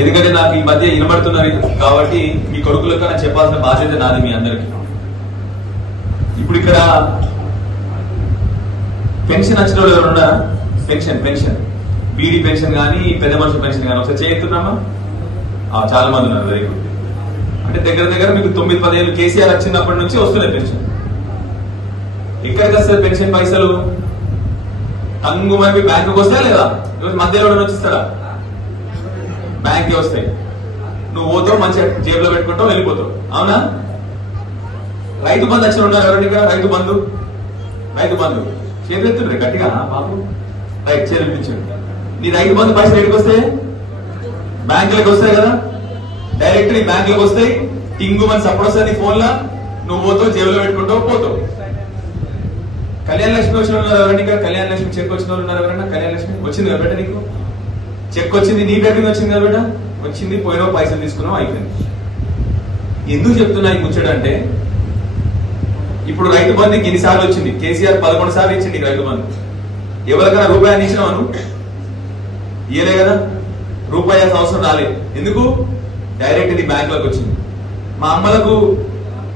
ఎందుకంటే నాకు ఈ మధ్య వినబడుతున్నారు కాబట్టి మీ కొడుకులకు నాకు చెప్పాల్సిన బాధ్యత నాది మీ అందరికి. ఇప్పుడు ఇక్కడ పెన్షన్ వచ్చిన వాళ్ళు ఎవరు ఉన్నారా? పెన్షన్ బీడీ పెన్షన్ కానీ పెద్ద మనుషుల పెన్షన్ కానీ ఒకసారి చేస్తున్నామా? చాలా మంది ఉన్నారు. Very good. అంటే దగ్గర మీకు 9-10 ఏళ్ళు కేసీఆర్ వచ్చినప్పటి నుంచి వస్తున్నాయి పెన్షన్. ఎక్కడికి వస్తుంది పెన్షన్ పైసలు? టంగు మరి బ్యాంకుకి వస్తాయా లేదా? ఈరోజు మధ్యలో వచ్చిస్తాడా? బ్యాంక్కి వస్తాయి. నువ్వు పోతావు, మంచిగా జేబులో పెట్టుకుంటావు, వెళ్ళిపోతావు. అవునా? రైతు బంధు వచ్చిన ఉన్నారు ఎవరైనా? రైతు బంధు చేతులు ఎత్తుండ్రే గట్టిగా బాబు. రైట్, చేతులు. నీ రైతు బంధు పైసలు ఎక్కడికి వస్తాయి? బ్యాంకులకు వస్తాయి కదా. డైరెక్ట్ నీ బ్యాంకులకు వస్తాయి. టింగు మన సపోర్ట్ వస్తుంది నీ ఫోన్ లా. నువ్వు పోతావు, జేబులో పెట్టుకుంటావు, పోతావు. కళ్యాణ లక్ష్మి వచ్చిన ఉన్నారు ఎవరైనా? కళ్యాణ లక్ష్మి చెక్ వచ్చిన వాళ్ళు ఉన్నారు ఎవరైనా? కళ్యాణ లక్ష్మి వచ్చింది కదా బేట, నీకు చెక్ వచ్చింది, నీ పేరు వచ్చింది కదా బేట. వచ్చింది, పోయినావు, పైసలు తీసుకున్నావు, అయిపోయింది. ఎందుకు చెప్తున్నా ఈ ముచ్చట అంటే, ఇప్పుడు రైతు బంధుకి ఎన్నిసార్లు వచ్చింది? కేసీఆర్ 11 సార్లు ఇచ్చింది రైతు బంధు. ఎవరికైనా రూపాయలు ఇచ్చినావు? ఇయలే కదా. రూపాయి అవసరం రాలేదు. ఎందుకు? డైరెక్ట్ ఇది బ్యాంకులకు వచ్చింది. మా అమ్మలకు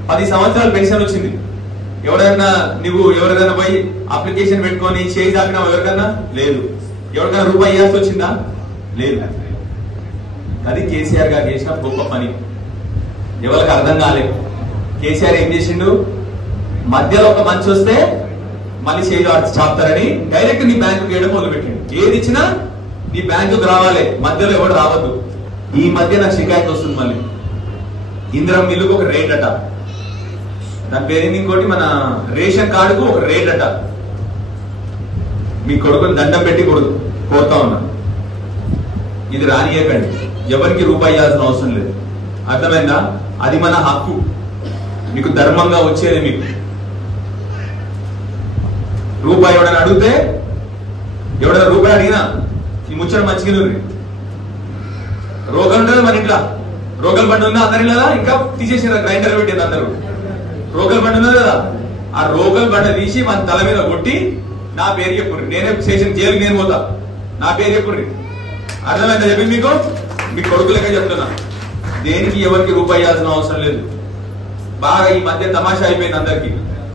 10 సంవత్సరాలు పెన్షన్ వచ్చింది. ఎవరికైనా పోయి అప్లికేషన్ పెట్టుకొని చేయి దాకినా ఎవరికన్నా? లేదు. ఎవరికైనా రూపాయి ఇవ్వాల్సి వచ్చిందా? లేదు. అది కేసీఆర్ గారు చేసిన గొప్ప పని. ఎవరికి అర్థం కాలేదు. కేసీఆర్ ఏం చేసిండు? మధ్యలో ఒక మంచి వస్తే మళ్ళీ చేయి చాపుతారని డైరెక్ట్ నీ బ్యాంకు వేయడం మొదలుపెట్టిండు. ఏది ఇచ్చినా నీ బ్యాంకుకు రావాలి, మధ్యలో ఎవరు రావద్దు. ఈ మధ్య నాకు షికాయత్ వస్తుంది మళ్ళీ. ఇందిరం మిల్లుకు ఒక రేట్ అట, దాని పేరు ఇంకోటి మన రేషన్ కార్డుకు ఒక రేట్ అట. మీ కొడుకుని దండం పెట్టి కోరుతా ఉన్నా, ఇది రానియకండి. ఎవరికి రూపాయి ఇవ్వాల్సిన అవసరం లేదు. అర్థమైందా? అది మన హక్కు. మీకు ధర్మంగా వచ్చేది. మీకు రూపాయి ఎవడైనా అడిగితే, ఎవడైనా రూపాయి అడిగినా ఈ ముచ్చట మంచిగా రోగం ఉండదు మన ఇంట్లో. రోగల బండి ఉందా అందరి లేదా? ఇంకా తీసేసారు, గ్రైండర్ పెట్టేది అందరూ. రోగల బండి ఉన్నది కదా, ఆ రోగల బండి తీసి మన తల మీద కొట్టి నా పేరు చెప్పుర్రి. నేనే స్టేషన్ జైలుకి నేను పోతా, నా పేరు చెప్పుర్రి. అర్థమైందా చెప్పి మీకు? మీ కొడుకులకే చెప్తున్నా, దేనికి ఎవరికి రూపాయి ఇవ్వాల్సిన అవసరం లేదు. బాగా ఈ మధ్య తమాషా అయిపోయింది అందరికి.